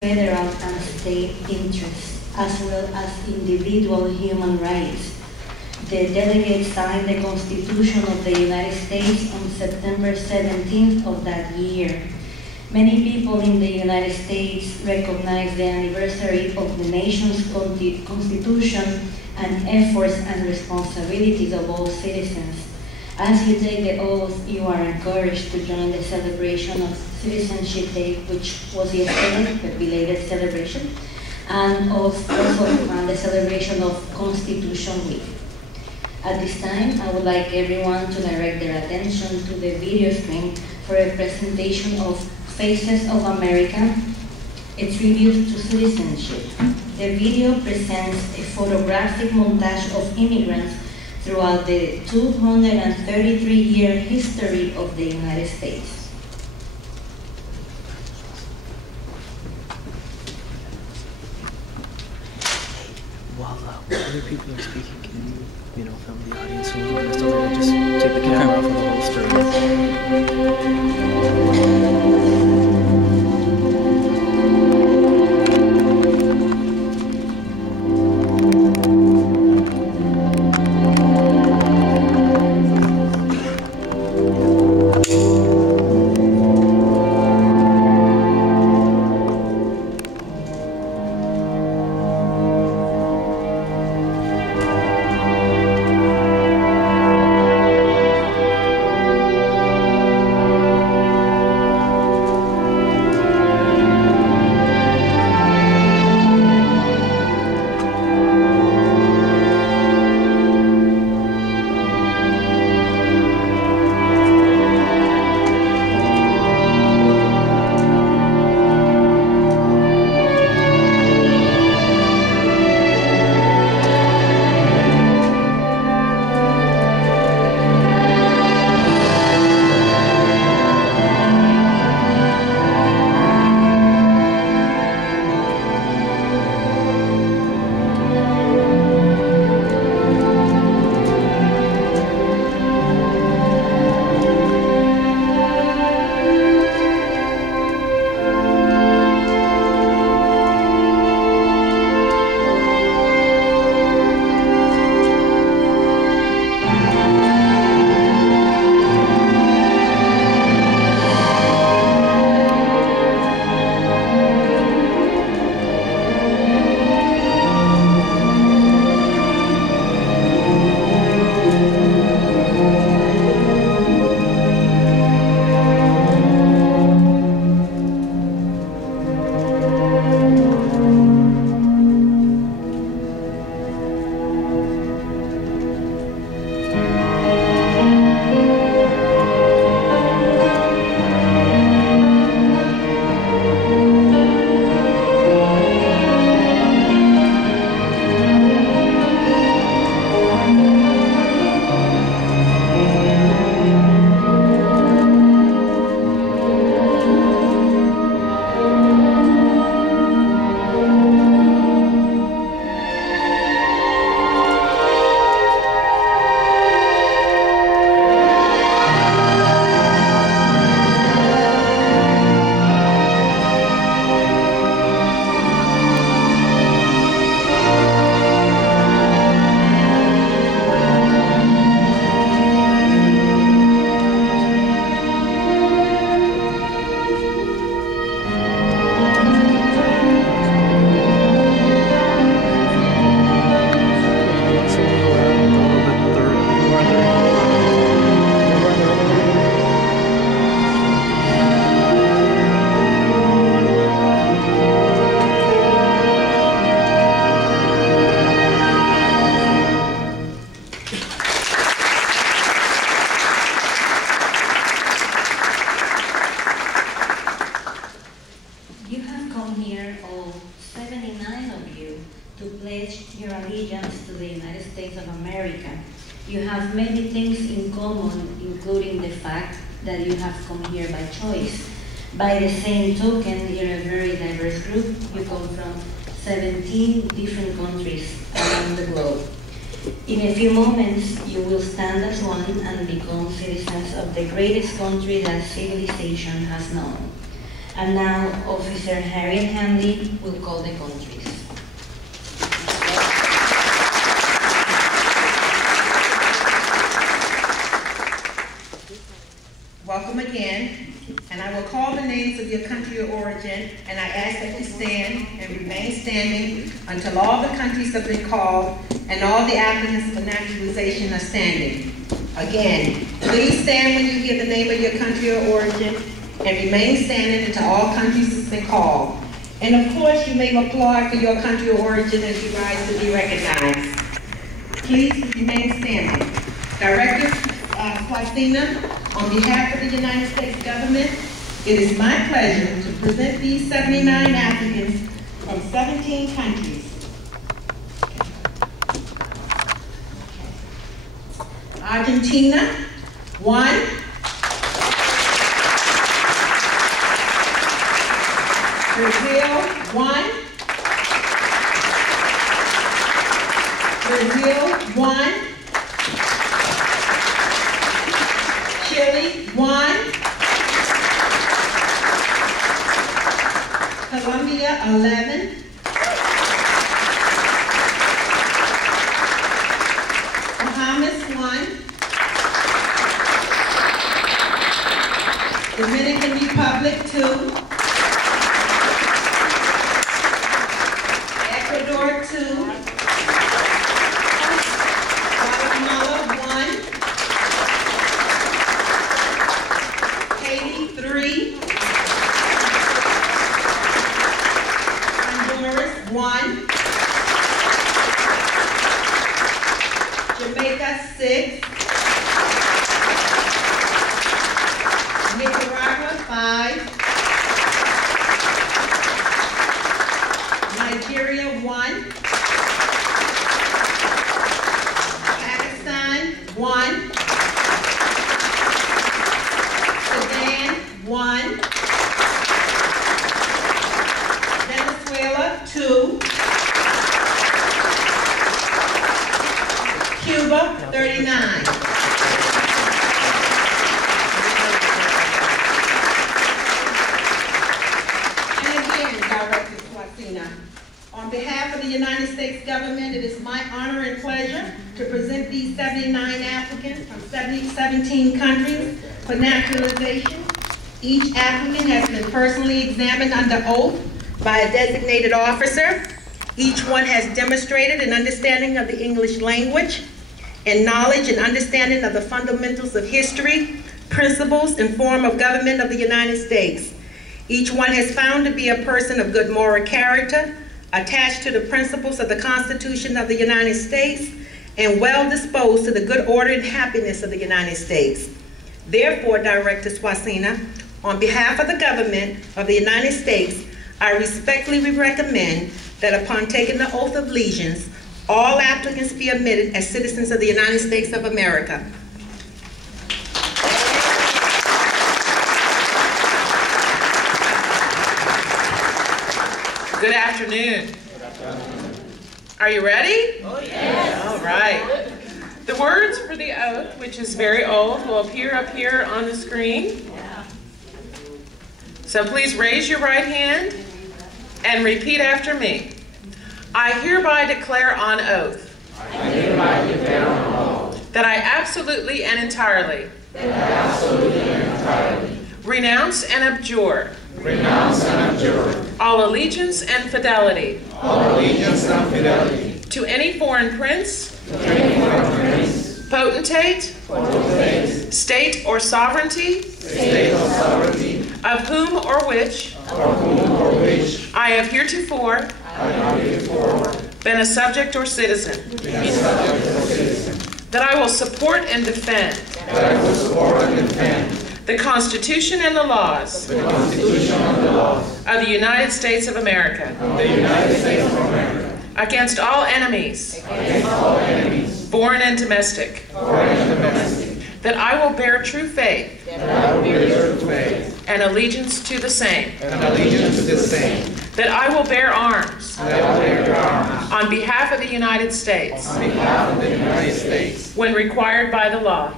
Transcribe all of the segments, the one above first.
federal and state interests, as well as individual human rights. The delegates signed the Constitution of the United States on September 17th of that year. Many people in the United States recognize the anniversary of the nation's constitution and efforts and responsibilities of all citizens. As you take the oath, you are encouraged to join the celebration of Citizenship Day, which was yesterday, the belated celebration, and also the celebration of Constitution Week. At this time, I would like everyone to direct their attention to the video screen for a presentation of Faces of America, a tribute to citizenship. The video presents a photographic montage of immigrants throughout the 233-year history of the United States. While other people are speaking, can you film the audience a little bit, or just take the camera off of the whole story? You have many things in common, including the fact that you have come here by choice. By the same token, you're a very diverse group. You come from 17 different countries around the globe. In a few moments, you will stand as one and become citizens of the greatest country that civilization has known. And now Officer Harriet Hanley will call the countries. Welcome again, and I will call the names of your country of origin, and I ask that you stand and remain standing until all the countries have been called and all the applicants for naturalization are standing. Again, please stand when you hear the name of your country of origin and remain standing until all countries have been called. And of course, you may applaud for your country of origin as you rise to be recognized. Please remain standing. Director Ros-Lehtinen, on behalf of the United States government, it is my pleasure to present these 79 applicants from 17 countries. Argentina, 1. Brazil, 1. Brazil, 1. Chile, 1. Colombia, 11. Bahamas, 1. Dominican Republic, 2. Ecuador, 2. Guatemala, 1. Haiti, 3. Honduras, 1. Jamaica, 6. Nicaragua, 5. Nigeria, 1. Pakistan, 1. Sudan, 1. Venezuela, 2. Cuba, 39. On behalf of the United States government, it is my honor and pleasure to present these 79 applicants from 17 countries for naturalization. Each applicant has been personally examined under oath by a designated officer. Each one has demonstrated an understanding of the English language and knowledge and understanding of the fundamentals of history, principles, and form of government of the United States. Each one has found to be a person of good moral character, attached to the principles of the Constitution of the United States, and well disposed to the good order and happiness of the United States. Therefore, Director Ros-Lehtinen, on behalf of the government of the United States, I respectfully recommend that upon taking the oath of allegiance, all applicants be admitted as citizens of the United States of America. Good afternoon. Are you ready? Oh, yes. All right. The words for the oath, which is very old, will appear up here on the screen. So please raise your right hand and repeat after me. I hereby declare on oath that I absolutely and entirely renounce and abjure all allegiance and fidelity to any foreign prince, potentate, state or sovereignty, of whom or which I have heretofore been a subject or citizen, that I will support and defend the Constitution and the laws of the United States of America against all enemies, foreign and domestic, that I will bear true faith and allegiance to the same, that I will bear arms on behalf of the United States when required by the law,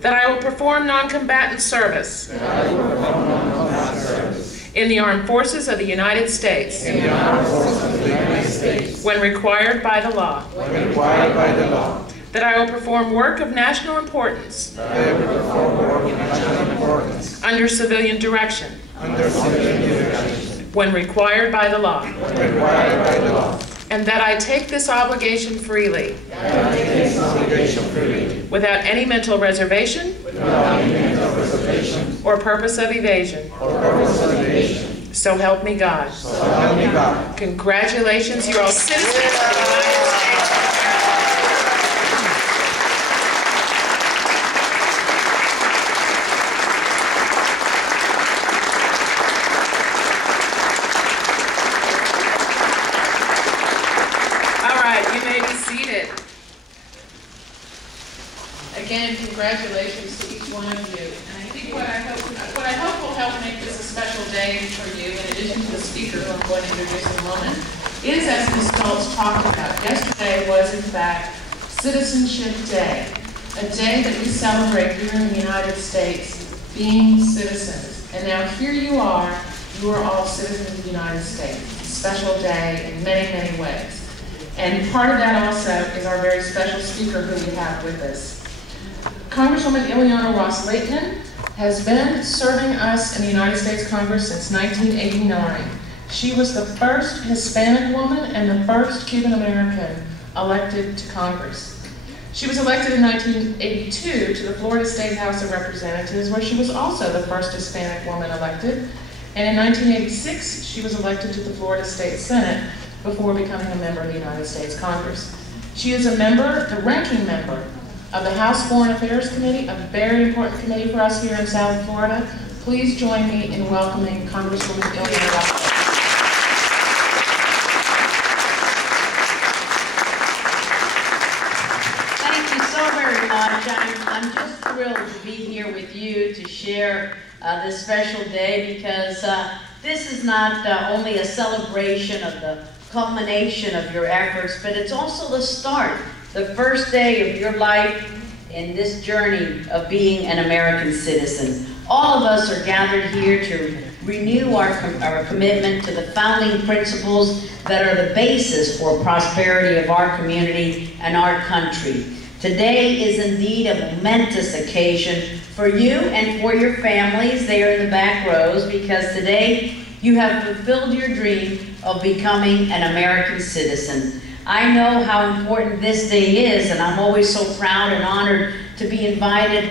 that I will perform non-combatant service in the Armed Forces of the United States, in the Armed Forces of the United States, when required by the law, when required by the law, that I will perform work of national importance that I will perform work of national importance under civilian direction, under civilian direction, when required by the law, when required by the law, and that I take this obligation freely, and I take this obligation freely, without any mental reservation without any mental reservation or purpose of evasion. or purpose of evasion. So help me God. So help me God. Congratulations, you're all citizens of the United States of America. All right, you may be seated. Again, congratulations to each one of you. And I think what I hope will help make this a special day for you, in addition to the speaker who I'm going to introduce in a moment, is, as Ms. Stoltz talked about, yesterday was in fact Citizenship Day, a day that we celebrate here in the United States being citizens. And now here you are all citizens of the United States. It's a special day in many, many ways. And part of that also is our very special speaker who we have with us. Congresswoman Ileana Ros-Lehtinen has been serving us in the United States Congress since 1989. She was the first Hispanic woman and the first Cuban American elected to Congress. She was elected in 1982 to the Florida State House of Representatives, where she was also the first Hispanic woman elected. And in 1986, she was elected to the Florida State Senate before becoming a member of the United States Congress. She is a member, the ranking member, of the House Foreign Affairs Committee, a very important committee for us here in South Florida. Please join me in welcoming Congresswoman Ileana Ros-Lehtinen. Thank you so very much. I'm just thrilled to be here with you to share this special day, because this is not only a celebration of the culmination of your efforts, but it's also the start, the first day of your life in this journey of being an American citizen. All of us are gathered here to renew our commitment to the founding principles that are the basis for prosperity of our community and our country. Today is indeed a momentous occasion for you and for your families there in the back rows, because today you have fulfilled your dream of becoming an American citizen. I know how important this day is, and I'm always so proud and honored to be invited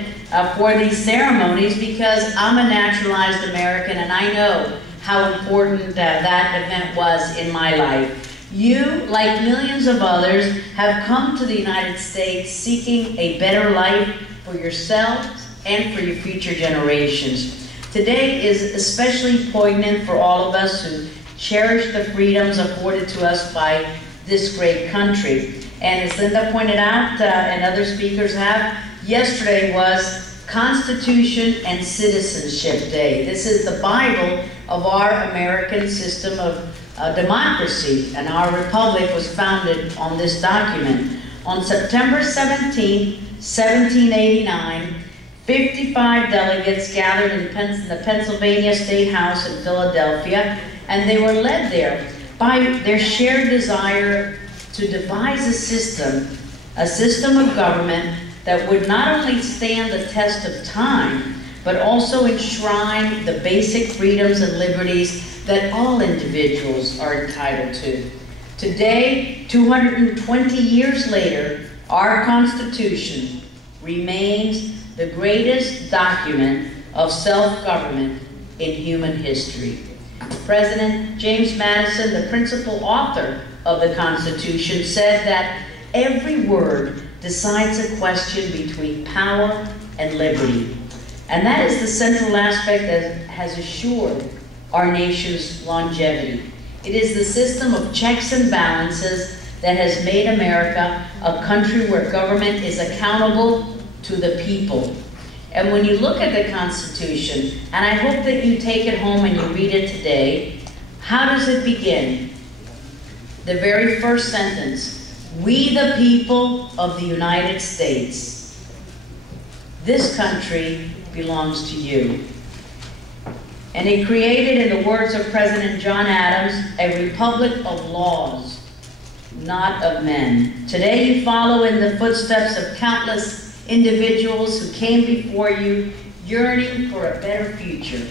for these ceremonies, because I'm a naturalized American and I know how important that event was in my life. You, like millions of others, have come to the United States seeking a better life for yourselves and for your future generations. Today is especially poignant for all of us who cherish the freedoms afforded to us by this great country. And as Linda pointed out, and other speakers have, yesterday was Constitution and Citizenship Day. This is the Bible of our American system of democracy, and our republic was founded on this document. On September 17, 1789, 55 delegates gathered in the Pennsylvania State House in Philadelphia, and they were led there by their shared desire to devise a system of government that would not only stand the test of time, but also enshrine the basic freedoms and liberties that all individuals are entitled to. Today, 220 years later, our Constitution remains the greatest document of self-government in human history. President James Madison, the principal author of the Constitution, said that every word decides a question between power and liberty. And that is the central aspect that has assured our nation's longevity. It is the system of checks and balances that has made America a country where government is accountable to the people. And when you look at the Constitution, and I hope that you take it home and you read it today, how does it begin? The very first sentence, "We the people of the United States. This country belongs to you." And it created, in the words of President John Adams, a republic of laws, not of men. Today you follow in the footsteps of countless individuals who came before you, yearning for a better future.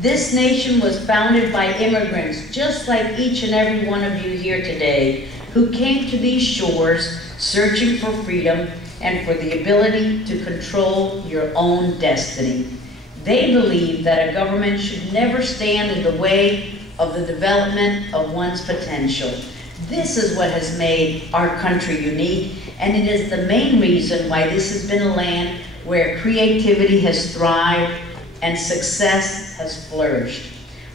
This nation was founded by immigrants, just like each and every one of you here today, who came to these shores searching for freedom and for the ability to control your own destiny. They believe that a government should never stand in the way of the development of one's potential. This is what has made our country unique, and it is the main reason why this has been a land where creativity has thrived and success has flourished.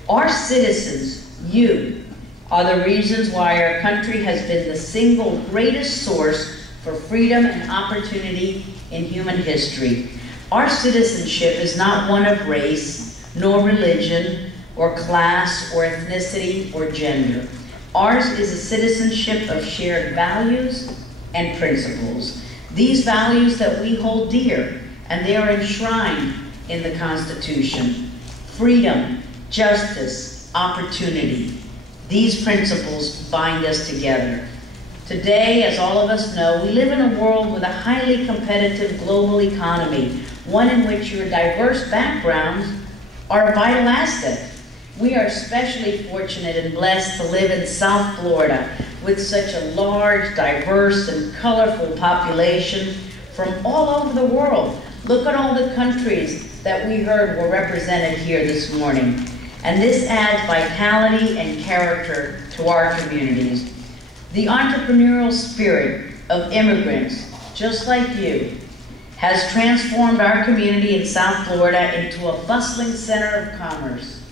Our citizens, you, are the reasons why our country has been the single greatest source for freedom and opportunity in human history. Our citizenship is not one of race, nor religion, or class, or ethnicity, or gender. Ours is a citizenship of shared values and principles. These values that we hold dear, and they are enshrined in the Constitution. Freedom, justice, opportunity. These principles bind us together. Today, as all of us know, we live in a world with a highly competitive global economy, one in which your diverse backgrounds are a vital asset. We are especially fortunate and blessed to live in South Florida with such a large, diverse, and colorful population from all over the world. Look at all the countries that we heard were represented here this morning. And this adds vitality and character to our communities. The entrepreneurial spirit of immigrants, just like you, has transformed our community in South Florida into a bustling center of commerce,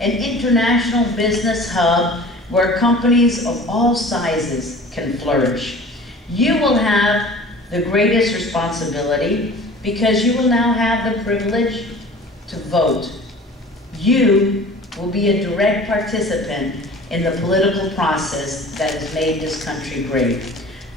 an international business hub where companies of all sizes can flourish. You will have the greatest responsibility because you will now have the privilege to vote. You will be a direct participant in the political process that has made this country great.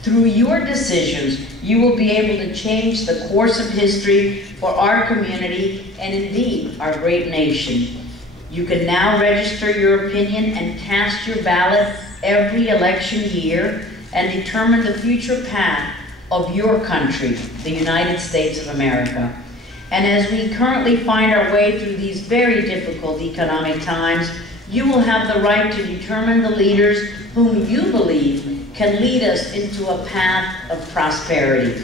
Through your decisions, you will be able to change the course of history for our community and indeed our great nation. You can now register your opinion and cast your ballot every election year and determine the future path of your country, the United States of America. And as we currently find our way through these very difficult economic times, you will have the right to determine the leaders whom you believe can lead us into a path of prosperity.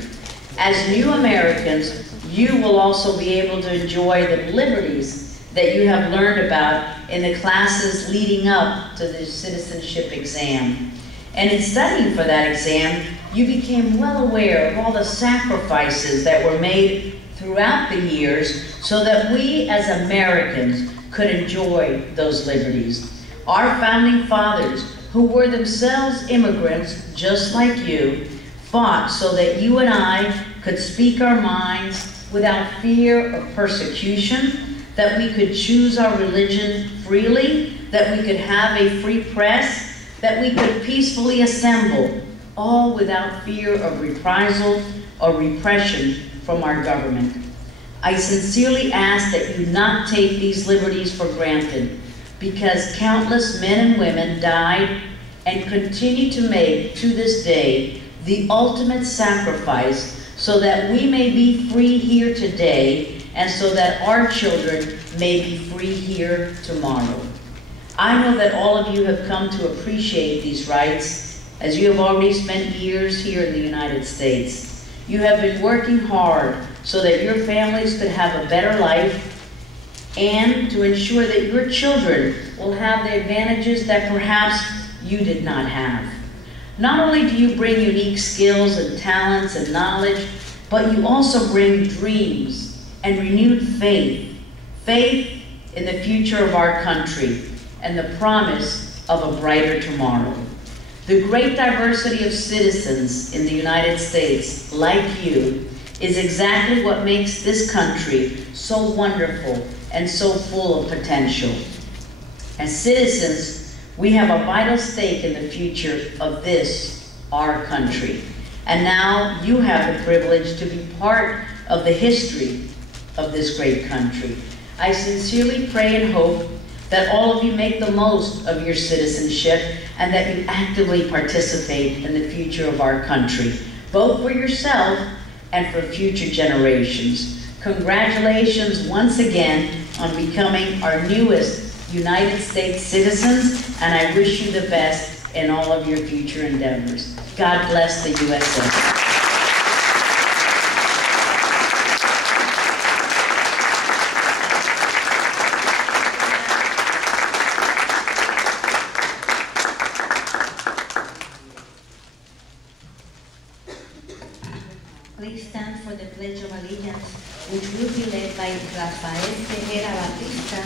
As new Americans, you will also be able to enjoy the liberties that you have learned about in the classes leading up to the citizenship exam. And in studying for that exam, you became well aware of all the sacrifices that were made throughout the years so that we as Americans could enjoy those liberties. Our founding fathers, who were themselves immigrants just like you, fought so that you and I could speak our minds without fear of persecution, that we could choose our religion freely, that we could have a free press, that we could peacefully assemble, all without fear of reprisal or repression from our government. I sincerely ask that you not take these liberties for granted, because countless men and women died and continue to make, to this day, the ultimate sacrifice so that we may be free here today and so that our children may be free here tomorrow. I know that all of you have come to appreciate these rights as you have already spent years here in the United States. You have been working hard so that your families could have a better life and to ensure that your children will have the advantages that perhaps you did not have. Not only do you bring unique skills and talents and knowledge, but you also bring dreams and renewed faith. Faith in the future of our country and the promise of a brighter tomorrow. The great diversity of citizens in the United States, like you, is exactly what makes this country so wonderful and so full of potential. As citizens, we have a vital stake in the future of this, our country. And now you have the privilege to be part of the history of this great country. I sincerely pray and hope that all of you make the most of your citizenship and that you actively participate in the future of our country, both for yourself and for future generations. Congratulations once again on becoming our newest United States citizens, and I wish you the best in all of your future endeavors. God bless the USA. Please stand for the Pledge of Allegiance, which will be led by Rafael Tejera Batista,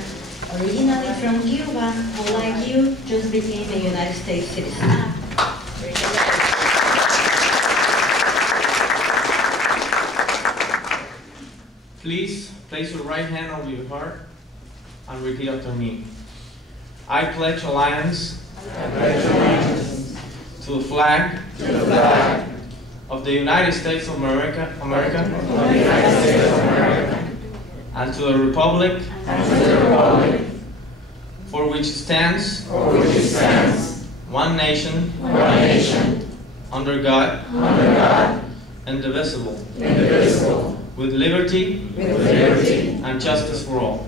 originally from Cuba, who, like you, just became a United States citizen. Please place your right hand over your heart and repeat after me. I pledge allegiance to the flag of the United States of America, and to the republic for which it stands, one nation, under God, indivisible, with liberty and justice for all.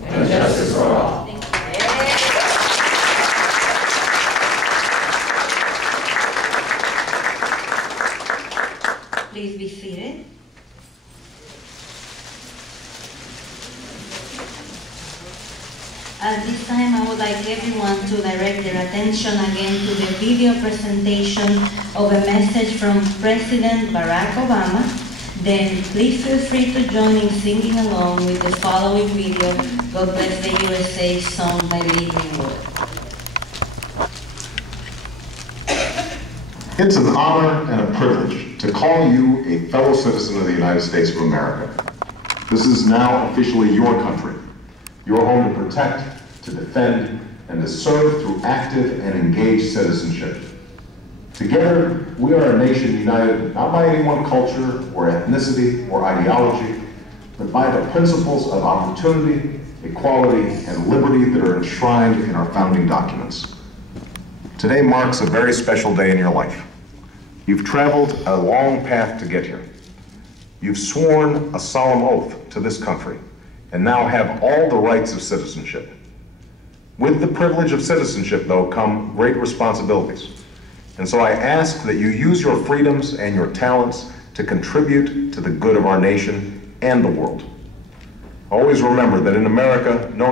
Please be seated. At this time, I would like everyone to direct their attention again to the video presentation of a message from President Barack Obama. Then please feel free to join in singing along with the following video, God Bless the USA, sung by Lee Greenwood. It's an honor and a privilege to call you a fellow citizen of the United States of America. This is now officially your country, your home to protect, to defend, and to serve through active and engaged citizenship. Together, we are a nation united not by any one culture or ethnicity or ideology, but by the principles of opportunity, equality, and liberty that are enshrined in our founding documents. Today marks a very special day in your life. You've traveled a long path to get here. You've sworn a solemn oath to this country and now have all the rights of citizenship. With the privilege of citizenship, though, come great responsibilities. And so I ask that you use your freedoms and your talents to contribute to the good of our nation and the world. Always remember that in America, no